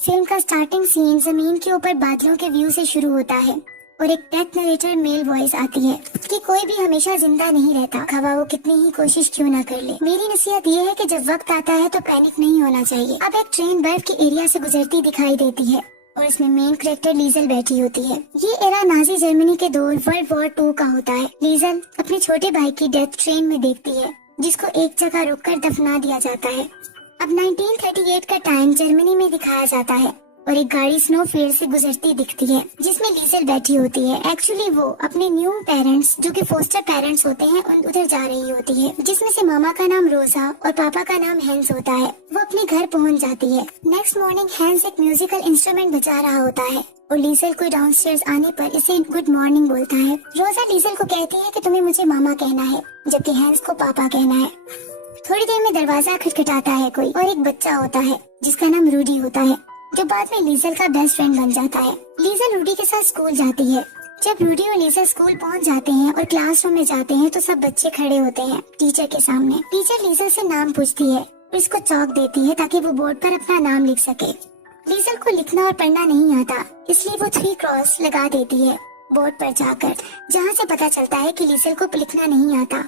Film का starting scene जमीन के ऊपर बादलों के व्यू से शुरू होता है और एक डेथ नरेटर मेल वॉइस आती है कि कोई भी हमेशा जिंदा नहीं रहता, खवा वो कितनी ही कोशिश क्यों ना कर ले। मेरी नसीहत ये है कि जब वक्त आता है तो पैनिक नहीं होना चाहिए। अब एक ट्रेन बर्फ के एरिया से गुजरती दिखाई देती है और इसमें मेन कैरेक्टर लीजल बैठी होती है। ये एरा नाजी जर्मनी के दौर वर्ल्ड वॉर 2 का होता है। लीजल अपने छोटे भाई की डेथ ट्रेन में देखती है जिसको एक जगह रुककर दफना दिया जाता है। अब 1938 का टाइम जर्मनी में दिखाया जाता है और एक गाड़ी स्नो फील्ड से गुजरती दिखती है जिसमें लीजल बैठी होती है। एक्चुअली वो अपने न्यू पेरेंट्स जो कि फोस्टर पेरेंट्स होते हैं उधर जा रही होती है, जिसमें से मामा का नाम रोजा और पापा का नाम हैंस होता है। वो अपने घर पहुंच जाती है। नेक्स्ट मॉर्निंग हैंस एक म्यूजिकल इंस्ट्रूमेंट बजा रहा होता है और लीजल को डाउनस्टेयर्स आने पर इसे गुड मॉर्निंग बोलता है। रोजा लीजल को कहती है कि तुम्हें मुझे मामा कहना है जबकि हैंस को पापा कहना है। थोड़ी देर में दरवाजा खटखटाता है कोई और एक बच्चा होता है जिसका नाम रूडी होता है जो बाद में लीजल का बेस्ट फ्रेंड बन जाता है। लीजल रूडी के साथ स्कूल जाती है। जब रूडी और लीजल स्कूल पहुंच जाते हैं और क्लासरूम में जाते हैं तो सब बच्चे खड़े होते हैं टीचर के सामने। टीचर लीजल से नाम पूछती है और इसको चौक देती है ताकि वो बोर्ड पर अपना नाम लिख सके। लीजल को लिखना और पढ़ना नहीं आता, इसलिए वो 3 क्रॉस लगा देती है बोर्ड पर जाकर, जहाँ से पता चलता है कि लीजल को लिखना नहीं आता।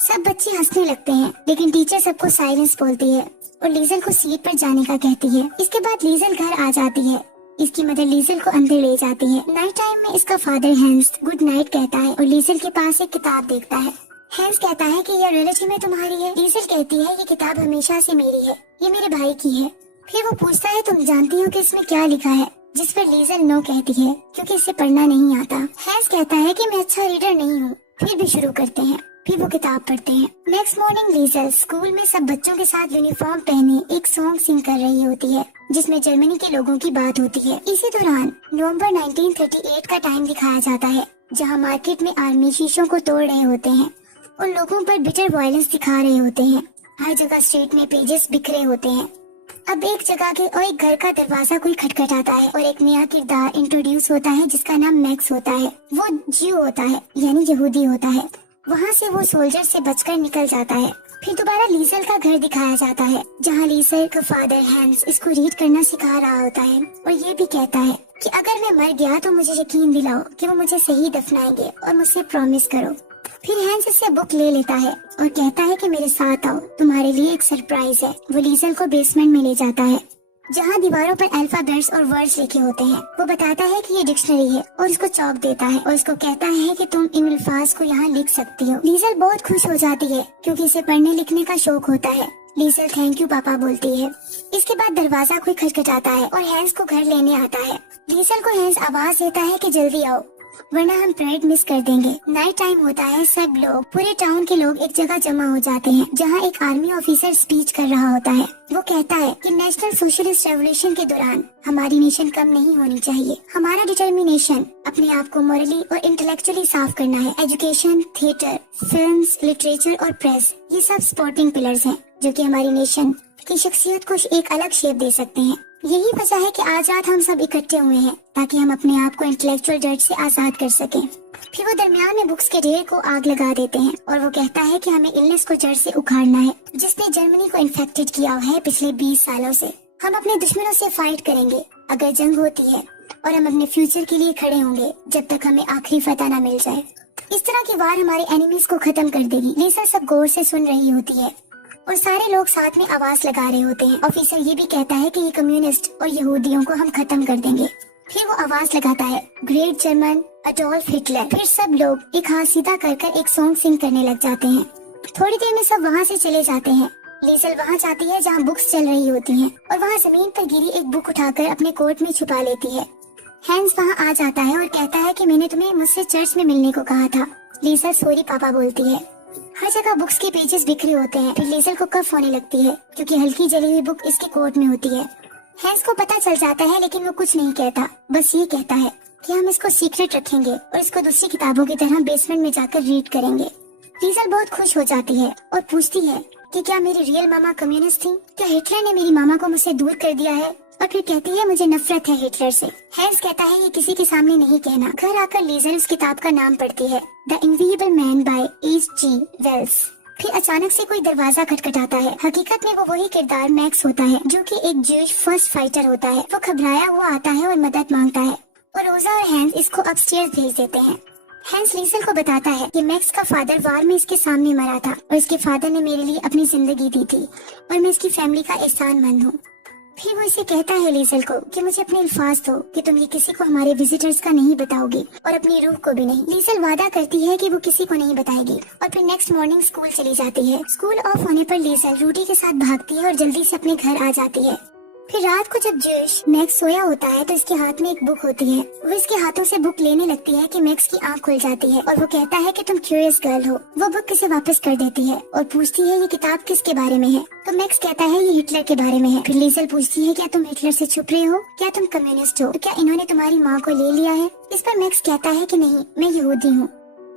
सब बच्चे हंसने लगते हैं लेकिन टीचर सबको साइलेंस बोलती है और लीजल को सीट पर जाने का कहती है। इसके बाद लीजल घर आ जाती है। इसकी मदर लीजल को अंदर ले जाती है। नाइट टाइम में इसका फादर हैंस गुड नाइट कहता है और लीजल के पास एक किताब देखता है। हैंस कहता है कि यह रियलिटी में तुम्हारी है। लीजल कहती है ये किताब हमेशा से मेरी है, ये मेरे भाई की है। फिर वो पूछता है तुम जानती हो कि इसमें क्या लिखा है, जिस पर लीजल नो कहती है क्योंकि इसे पढ़ना नहीं आता। हैंस कहता है कि मैं अच्छा रीडर नहीं हूँ। फिर भी शुरू करते हैं। फिर वो किताब पढ़ते हैं। नेक्स्ट मॉर्निंग लीजल स्कूल में सब बच्चों के साथ यूनिफॉर्म पहने एक सॉन्ग सिंग कर रही होती है जिसमें जर्मनी के लोगों की बात होती है। इसी दौरान नवंबर 1938 का टाइम दिखाया जाता है जहां मार्केट में आर्मी शीशों को तोड़ रहे होते हैं और लोगों पर बिटर वायलेंस दिखा रहे होते हैं। हर जगह स्ट्रीट में पेजेस बिखरे होते हैं। अब एक जगह के और एक घर का दरवाजा कोई खटखटाता है और एक नया किरदार इंट्रोड्यूस होता है जिसका नाम मैक्स होता है। वो ज्यू होता है यानी यहूदी होता है। वहाँ से वो सोल्जर से बचकर निकल जाता है। फिर दोबारा लीजल का घर दिखाया जाता है जहाँ लीजल का फादर हैंस इसको रीड करना सिखा रहा होता है और ये भी कहता है कि अगर मैं मर गया तो मुझे यकीन दिलाओ कि वो मुझे सही दफनाएंगे और मुझसे प्रॉमिस करो। फिर हैंस इससे बुक ले लेता है और कहता है कि मेरे साथ आओ, तुम्हारे लिए एक सरप्राइज है। वो लीजल को बेसमेंट में ले जाता है जहाँ दीवारों पर अल्फाबेट्स और वर्ड्स लिखे होते हैं। वो बताता है कि ये डिक्शनरी है और इसको चौक देता है और इसको कहता है कि तुम इन अल्फाज को यहाँ लिख सकती हो। लीजल बहुत खुश हो जाती है क्योंकि इसे पढ़ने लिखने का शौक होता है। लीजल थैंक यू पापा बोलती है। इसके बाद दरवाजा कोई खटखटाता है और हैंस को घर लेने आता है। लीजल को हैंस आवाज देता है कि जल्दी आओ वरना हम परेड मिस कर देंगे। नाइट टाइम होता है। सब लोग पूरे टाउन के लोग एक जगह जमा हो जाते हैं जहाँ एक आर्मी ऑफिसर स्पीच कर रहा होता है। वो कहता है कि नेशनल सोशलिस्ट रेवोल्यूशन के दौरान हमारी नेशन कम नहीं होनी चाहिए। हमारा डिटर्मिनेशन अपने आप को मॉरली और इंटेलेक्चुअली साफ करना है। एजुकेशन, थिएटर, फिल्म्स, लिटरेचर और प्रेस ये सब सपोर्टिंग पिलर्स हैं जो कि हमारी नेशन की शख्सियत को एक अलग शेप दे सकते हैं। यही वजह है कि आज रात हम सब इकट्ठे हुए हैं ताकि हम अपने आप को इंटेलेक्चुअल डर्ट से आजाद कर सकें। फिर वो दरमियान में बुक्स के ढेर को आग लगा देते हैं और वो कहता है कि हमें इलनेस को जड़ से उखाड़ना है जिसने जर्मनी को इन्फेक्टेड किया है पिछले 20 सालों से। हम अपने दुश्मनों से फाइट करेंगे अगर जंग होती है और हम अपने फ्यूचर के लिए खड़े होंगे जब तक हमें आखिरी फतह न मिल जाए। इस तरह की वार हमारे एनिमीज को खत्म कर देगी। लीसा सब गौर से सुन रही होती है और सारे लोग साथ में आवाज लगा रहे होते हैं। ऑफिसर ये भी कहता है कि ये कम्युनिस्ट और यहूदियों को हम खत्म कर देंगे। फिर वो आवाज लगाता है ग्रेट जर्मन अडोल्फ हिटलर। फिर सब लोग एक हाथ सीधा कर एक सॉन्ग सिंग करने लग जाते हैं। थोड़ी देर में सब वहाँ से चले जाते हैं। लीजल वहाँ जाती है जहाँ बुक्स चल रही होती हैं और वहाँ जमीन पर गिरी एक बुक उठाकर अपने कोट में छुपा लेती है। हैंस वहाँ आ जाता है और कहता है कि मैंने तुम्हें मुझसे चर्च में मिलने को कहा था। लीजल सॉरी पापा बोलती है। हर जगह बुक्स के पेजेस बिखरे होते हैं। फिर लीजल को कफ होने लगती है क्योंकि हल्की जली हुई बुक इसके कोट में होती है। हैंस को पता चल जाता है लेकिन वो कुछ नहीं कहता, बस ये कहता है कि हम इसको सीक्रेट रखेंगे और इसको दूसरी किताबों की तरह बेसमेंट में जाकर रीड करेंगे। लीजल बहुत खुश हो जाती है और पूछती है कि क्या मेरी रियल मामा कम्युनिस्ट थी? क्या हिटलर ने मेरी मामा को मुझसे दूर कर दिया है? और फिर कहती है मुझे नफरत है हिटलर से। हैंस कहता है ये किसी के सामने नहीं कहना। घर आकर लीजल उस किताब का नाम पढ़ती है the invisible man by H.G. Wells. फिर अचानक से कोई दरवाजा खटखटाता है। हकीकत में वो वही किरदार मैक्स होता है जो कि एक जूश फर्स्ट फाइटर होता है। वो घबराया हुआ आता है और मदद मांगता है और रोजा और हैंस इसको अपस्टेयर्स भेज देते हैं। हैंस लीसल को बताता है कि मैक्स का फादर वार में इसके सामने मरा था और इसके फादर ने मेरे लिए अपनी जिंदगी दी थी और मैं इसकी फैमिली का एहसानमंद हूँ। फिर वो इसे कहता है लीसल को कि मुझे अपने अल्फाज दो कि तुम ये किसी को हमारे विजिटर्स का नहीं बताओगे और अपनी रूह को भी नहीं। लीसल वादा करती है कि वो किसी को नहीं बताएगी और फिर नेक्स्ट मॉर्निंग स्कूल चली जाती है। स्कूल ऑफ होने पर लीसल रूडी के साथ भागती है और जल्दी से अपने घर आ जाती है। फिर रात को जब जोश मैक्स सोया होता है तो इसके हाथ में एक बुक होती है। वो इसके हाथों से बुक लेने लगती है कि मैक्स की आंख खुल जाती है और वो कहता है कि तुम क्यूरियस गर्ल हो। वो बुक इसे वापस कर देती है और पूछती है ये किताब किसके बारे में है। तो मैक्स कहता है ये हिटलर के बारे में है। फिर लीसल पूछती है क्या तुम हिटलर से छुप रहे हो, क्या तुम कम्युनिस्ट हो, तो क्या इन्होंने तुम्हारी माँ को ले लिया है। इस पर मैक्स कहता है कि नहीं, मैं यहूदी हूँ।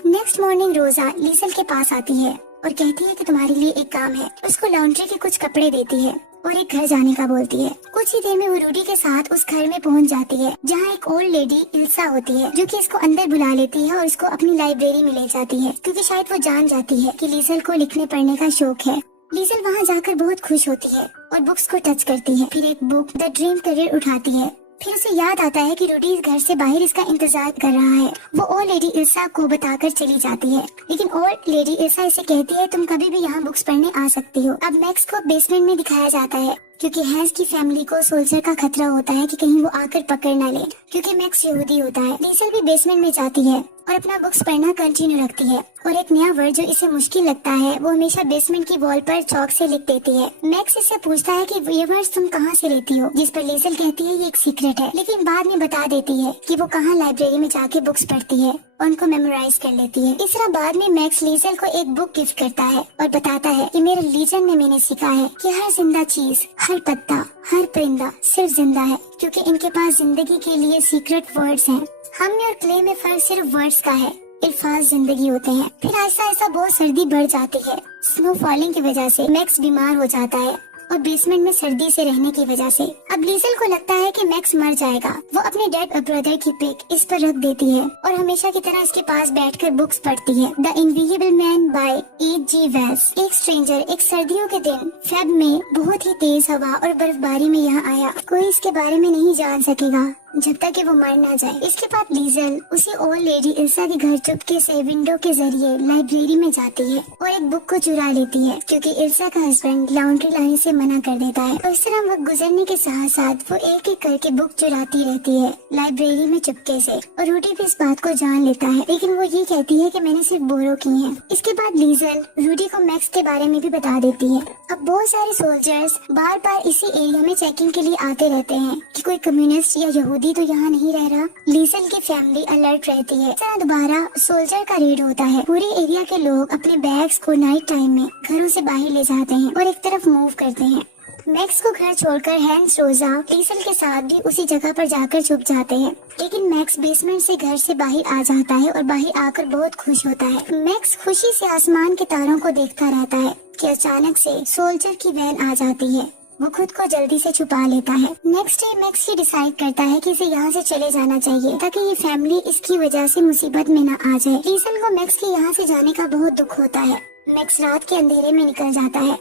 नेक्स्ट मॉर्निंग रोजा लीसल के पास आती है और कहती है कि तुम्हारे लिए एक काम है। उसको लॉन्ड्री के कुछ कपड़े देती है और एक घर जाने का बोलती है। कुछ ही देर में वो रूडी के साथ उस घर में पहुंच जाती है जहाँ एक ओल्ड लेडी इल्सा होती है जो कि इसको अंदर बुला लेती है और इसको अपनी लाइब्रेरी में ले जाती है क्योंकि शायद वो जान जाती है कि लीसल को लिखने पढ़ने का शौक है। लीसल वहाँ जाकर बहुत खुश होती है और बुक्स को टच करती है। फिर एक बुक द ड्रीम करियर उठाती है। फिर उसे याद आता है कि रूडी इस घर से बाहर इसका इंतजार कर रहा है। वो ओल्ड लेडी इल्सा को बताकर चली जाती है लेकिन ओल्ड लेडी इल्सा इसे कहती है तुम कभी भी यहाँ बुक्स पढ़ने आ सकती हो। अब मैक्स को बेसमेंट में दिखाया जाता है क्योंकि हैंस की फैमिली को सोल्जर का खतरा होता है कि कहीं वो आकर पकड़ न ले क्योंकि मैक्स यहूदी होता है। लीसल भी बेसमेंट में जाती है और अपना बुक्स पढ़ना कंटिन्यू रखती है और एक नया वर्ड जो इसे मुश्किल लगता है वो हमेशा बेसमेंट की वॉल पर चौक से लिख देती है। मैक्स इससे पूछता है कि ये वर्ड्स तुम कहाँ से लेती हो, जिस पर लीसल कहती है ये एक सीक्रेट है, लेकिन बाद में बता देती है कि वो कहाँ लाइब्रेरी में जाके बुक्स पढ़ती है और उनको मेमोराइज कर लेती है। इस तरह बाद में मैक्स लीसल को एक बुक गिफ्ट करता है और बताता है कि मेरे लीजन ने मैंने सीखा है कि हर जिंदा चीज, हर पत्ता, हर परिंदा सिर्फ जिंदा है क्योंकि इनके पास जिंदगी के लिए सीक्रेट वर्ड्स हैं। हम में और क्ले में फर्क सिर्फ वर्ड्स का है, अल्फाज जिंदगी होते हैं। फिर ऐसा ऐसा बहुत सर्दी बढ़ जाती है। स्नो फॉलिंग की वजह से मैक्स बीमार हो जाता है और बेसमेंट में सर्दी से रहने की वजह से अब लीसल को लगता है कि मैक्स मर जाएगा। वो अपने डेड ब्रदर की पिक इस पर रख देती है और हमेशा की तरह इसके पास बैठकर बुक्स पढ़ती है। The invisible man by H.G. Wells. एक स्ट्रेंजर एक सर्दियों के दिन फेब में बहुत ही तेज हवा और बर्फबारी में यहाँ आया। कोई इसके बारे में नहीं जान सकेगा जब तक कि वो मर ना जाए। इसके बाद लीजल उसी ओल्ड लेडी इल्सा के घर चुपके से विंडो के जरिए लाइब्रेरी में जाती है और एक बुक को चुरा लेती है क्योंकि इल्सा का हस्बैंड लॉन्ड्री लाने से मना कर देता है। और इस तरह वक्त गुजरने के साथ साथ वो एक एक करके बुक चुराती रहती है लाइब्रेरी में चुपके से और रूडी भी इस बात को जान लेता है, लेकिन वो ये कहती है कि मैंने सिर्फ बोरो की है। इसके बाद लीजल रूडी को मैक्स के बारे में भी बता देती है। अब बहुत सारे सोल्जर्स बार बार इसी एरिया में चेकिंग के लिए आते रहते हैं कि कोई कम्युनिस्ट या यहूदी तो यहाँ नहीं रह रहा। लीसल की फैमिली अलर्ट रहती है। दोबारा सोल्जर का रेड होता है। पूरे एरिया के लोग अपने बैग्स को नाइट टाइम में घरों से बाहर ले जाते हैं और एक तरफ मूव करते हैं। मैक्स को घर छोड़कर हैंस रोजा लीसल के साथ भी उसी जगह पर जाकर छुप जाते हैं, लेकिन मैक्स बेसमेंट से घर से बाहर आ जाता है और बाहर आकर बहुत खुश होता है। मैक्स खुशी से आसमान के तारों को देखता रहता है कि अचानक से सोल्जर की वैन आ जाती है। वो खुद को जल्दी से छुपा लेता है। नेक्स्ट डे मैक्स ये डिसाइड करता है कि इसे यहाँ से चले जाना चाहिए ताकि ये फैमिली इसकी वजह से मुसीबत में न आ जाए। लीसल को मैक्स के यहाँ से जाने का बहुत दुख होता है। मैक्स रात के अंधेरे में निकल जाता है।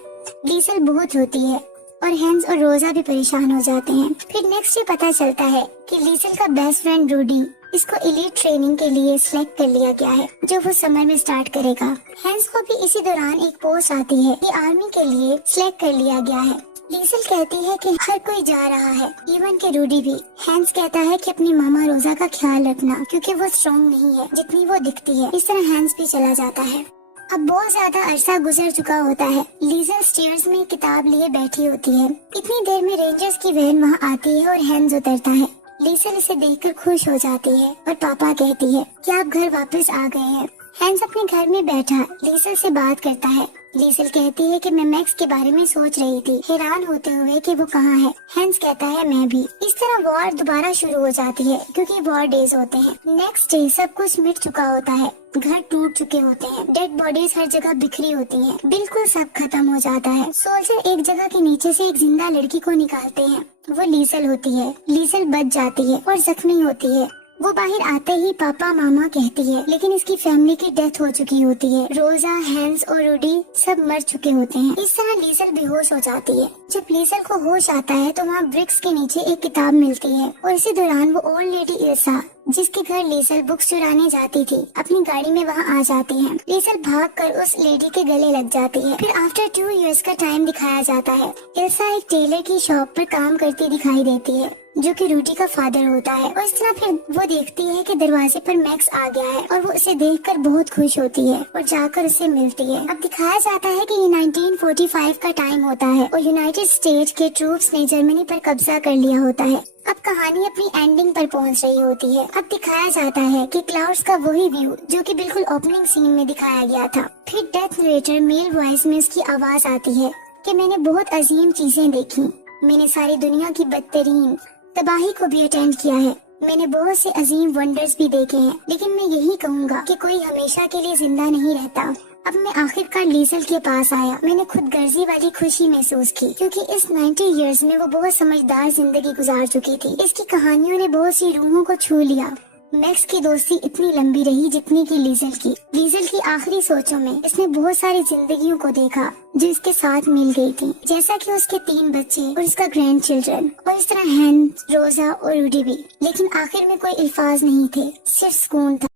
लीसल बहुत रोती है और हैंस और रोजा भी परेशान हो जाते हैं। फिर नेक्स्ट डे पता चलता है कि लीसल का बेस्ट फ्रेंड रूडी इसको एलीट ट्रेनिंग के लिए सिलेक्ट कर लिया गया है जो वो समर में स्टार्ट करेगा। हैंस को भी इसी दौरान एक पोस्ट आती है कि आर्मी के लिए सिलेक्ट कर लिया गया है। लीसल कहती है कि हर कोई जा रहा है, इवन के रूडी भी। हैंस कहता है कि अपनी मामा रोजा का ख्याल रखना क्योंकि वो स्ट्रॉन्ग नहीं है जितनी वो दिखती है। इस तरह हैंस भी चला जाता है। अब बहुत ज्यादा अरसा गुजर चुका होता है। लीसल स्टेयर्स में किताब लिए बैठी होती है। इतनी देर में रेंजर्स की वैन वहाँ आती है और हैंस उतरता है। लीसल इसे देखकर खुश हो जाती है और पापा कहती है कि आप घर वापस आ गए हैं। हैंस अपने घर में बैठा लीसल से बात करता है। लीसल कहती है कि मैं मैक्स के बारे में सोच रही थी, हैरान होते हुए कि वो कहाँ है। हैंस कहता है मैं भी। इस तरह वॉर दोबारा शुरू हो जाती है क्योंकि वॉर डेज होते हैं। नेक्स्ट डे सब कुछ मिट चुका होता है। घर टूट चुके होते हैं। डेड बॉडीज हर जगह बिखरी होती हैं। बिल्कुल सब खत्म हो जाता है। सोल्जर एक जगह के नीचे से एक जिंदा लड़की को निकालते हैं। वो लीसल होती है। लीसल बच जाती है और जख्मी होती है। वो बाहर आते ही पापा मामा कहती है, लेकिन इसकी फैमिली की डेथ हो चुकी होती है। रोजा, हैंस और रूडी सब मर चुके होते हैं। इस तरह लीसल बेहोश हो जाती है। जब लीसल को होश आता है तो वहाँ ब्रिक्स के नीचे एक किताब मिलती है और इसी दौरान वो ओल्ड लेडी इल्सा, जिसके घर लीसल बुक्स चुराने जाती थी, अपनी गाड़ी में वहाँ आ जाती है। लीसल भागकर उस लेडी के गले लग जाती है। फिर आफ्टर 2 इयर्स का टाइम दिखाया जाता है। इल्सा एक टेलर की शॉप पर काम करती दिखाई देती है, जो कि रूडी का फादर होता है। और इस तरह फिर वो देखती है कि दरवाजे पर मैक्स आ गया है और वो उसे देखकर बहुत खुश होती है और जाकर उससे मिलती है। अब दिखाया जाता है कि ये 1945 का टाइम होता है और यूनाइटेड स्टेट्स के ट्रूप्स ने जर्मनी पर कब्जा कर लिया होता है। अब कहानी अपनी एंडिंग पर पहुंच रही होती है। अब दिखाया जाता है कि क्लाउड्स का वही व्यू जो कि बिल्कुल ओपनिंग सीन में दिखाया गया था। फिर डेथ नरेटर मेल वॉइस में उसकी आवाज आती है कि मैंने बहुत अजीम चीजें देखी, मैंने सारी दुनिया की बदतरीन तबाही को भी अटेंड किया है, मैंने बहुत से अजीम वंडर्स भी देखे हैं, लेकिन मैं यही कहूँगा कि कोई हमेशा के लिए जिंदा नहीं रहता। अब मैं आखिरकार लीसल के पास आया। मैंने खुद गर्जी वाली खुशी महसूस की, क्योंकि इस 90 इयर्स में वो बहुत समझदार जिंदगी गुजार चुकी थी। इसकी कहानियों ने बहुत सी रूहों को छू लिया। मैक्स की दोस्ती इतनी लंबी रही जितनी की लीजल की। लीजल की आखिरी सोचों में इसने बहुत सारी जिंदगियों को देखा जो इसके साथ मिल गई थी, जैसा कि उसके 3 बच्चे और इसका ग्रैंड चिल्ड्रन, और इस तरह हैन, रोजा और रूडी भी। लेकिन आखिर में कोई अल्फाज नहीं थे, सिर्फ सुकून था।